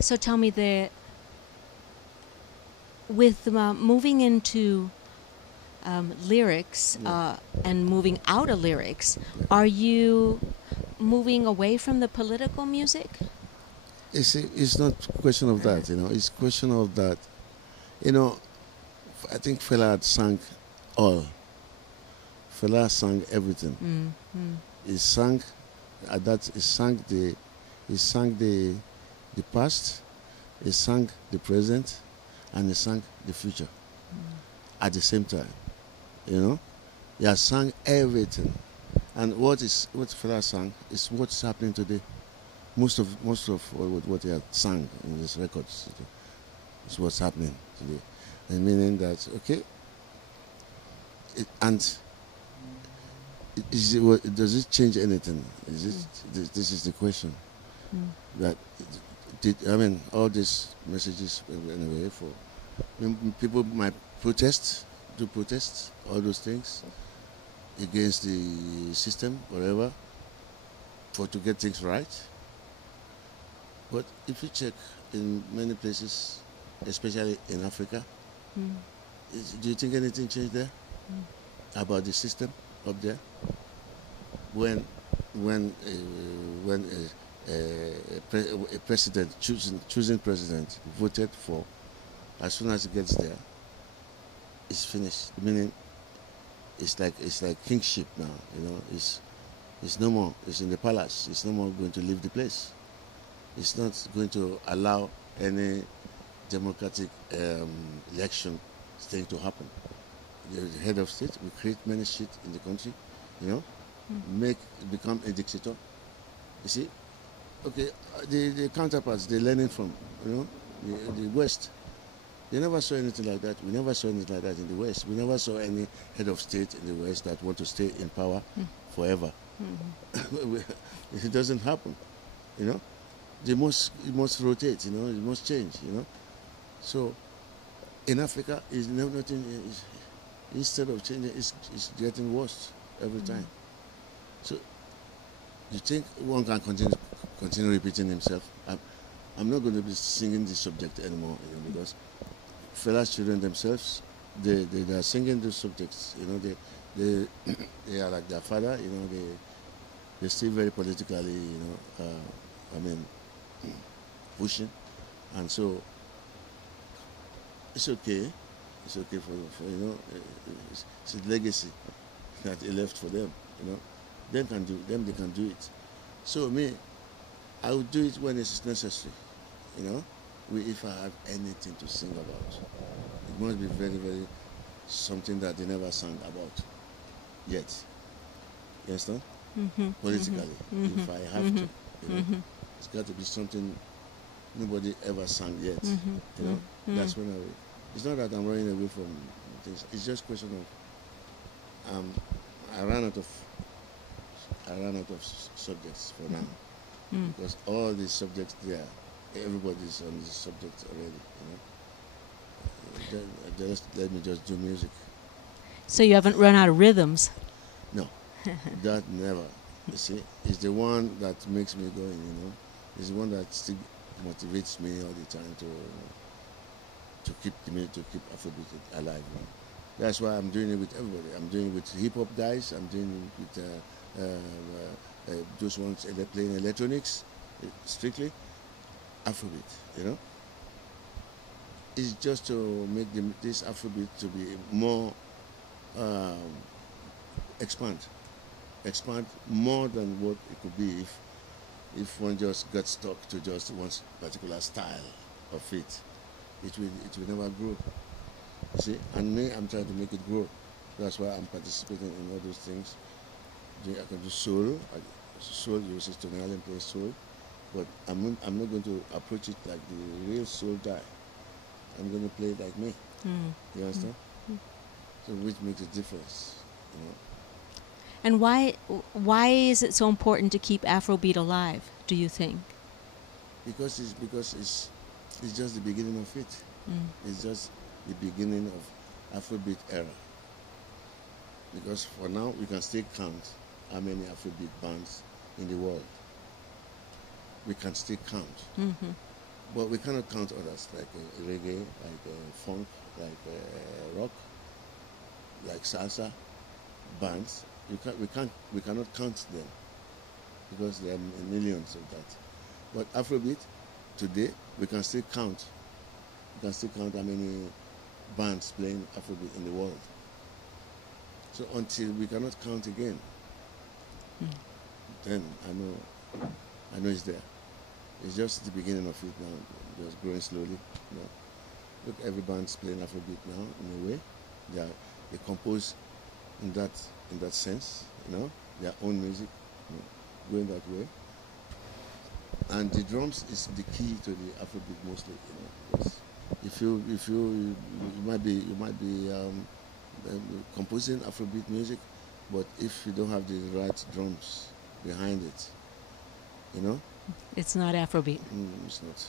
So tell me, with moving into lyrics Yeah, and moving out of lyrics, yeah. are you moving away from the political music? It's not question of Uh-huh. that, It's question of that, you know. I think Fela had sang all. Fela sang everything. Mm-hmm. He sang he sang the past, he sang the present, and he sang the future at the same time. You know, he has sang everything. And what Fela sang is what's happening today. Most of what he had sang in his records is what's happening today. And meaning that okay, and does it change anything? Is it this is the question Mm. that I mean all these messages anyway for people might protest, do protests, all those things against the system, whatever, for to get things right. But if you check in many places, especially in Africa, Mm. do you think anything changed there about the system up there? When when a president choosing president voted for, as soon as he gets there, it's finished. Meaning, it's like kingship now. It's no more. It's in the palace. It's no more going to leave the place. It's not going to allow any democratic election thing to happen. The head of state will create many shit in the country, you know, make become a dictator. You see, okay, the counterparts they're learning from, you know, the West. They never saw anything like that. We never saw anything like that in the West. We never saw any head of state in the West that want to stay in power forever. It doesn't happen, you know. It must rotate, you know. It must change, you know. So in Africa, is nothing. Instead of changing, it's getting worse every time. So you think one can continue repeating himself? I'm not going to be singing this subject anymore, because fellas children themselves, they are singing these subjects. They they are like their father. They're still very politically, I mean, pushing, and so it's okay. It's okay for it's a legacy that he left for them. You know, they can do it. So me, I will do it when it's necessary. You know, if I have anything to sing about, it must be very, very something that they never sang about yet. You understand? Mm-hmm. Politically, Mm-hmm. if I have to, Mm-hmm. you know, Mm-hmm. it's got to be something nobody ever sang yet. You know, Mm-hmm. that's when I. It's not that I'm running away from things. It's just question of I ran out of subjects for now, Mm. because all these subjects there, everybody's on this subject already. Just let me just do music. So you haven't run out of rhythms. No, that never. You see, it's the one that makes me going. It's the one that still motivates me all the time to keep Afrobeat alive. That's why I'm doing it with everybody. I'm doing it with hip hop guys. I'm doing it with those ones playing electronics, strictly Afrobeat. It's just to make this Afrobeat to be more um, expand, expand more than what it could be if one just got stuck to just one particular style of it. It will never grow. You see, and me, I'm trying to make it grow. That's why I'm participating in all those things. I can do soul. Soul, you see, Tony Allen plays soul, but I'm not going to approach it like the real soul guy. I'm going to play it like me. Mm. You understand? So which makes a difference. You know, And why is it so important to keep Afrobeat alive, do you think? because it's just the beginning of it. Mm. It's just the beginning of Afrobeat era. Because for now we can still count how many Afrobeat bands in the world. We can still count. Mm-hmm. But we cannot count others like reggae, like funk, like rock, like salsa bands. We cannot count them because there are millions of that. But Afrobeat, today, we can still count. We can still count how many bands playing Afrobeat in the world. So until we cannot count again, then I know it's there. It's just the beginning of it now, just growing slowly. You know. Look, every band's playing Afrobeat now in a way. They compose in that sense, you know, their own music, you know, going that way. And the drums is the key to the Afrobeat mostly, you know. Because you might be composing Afrobeat music, but if you don't have the right drums behind it, you know, It's not Afrobeat. it's not.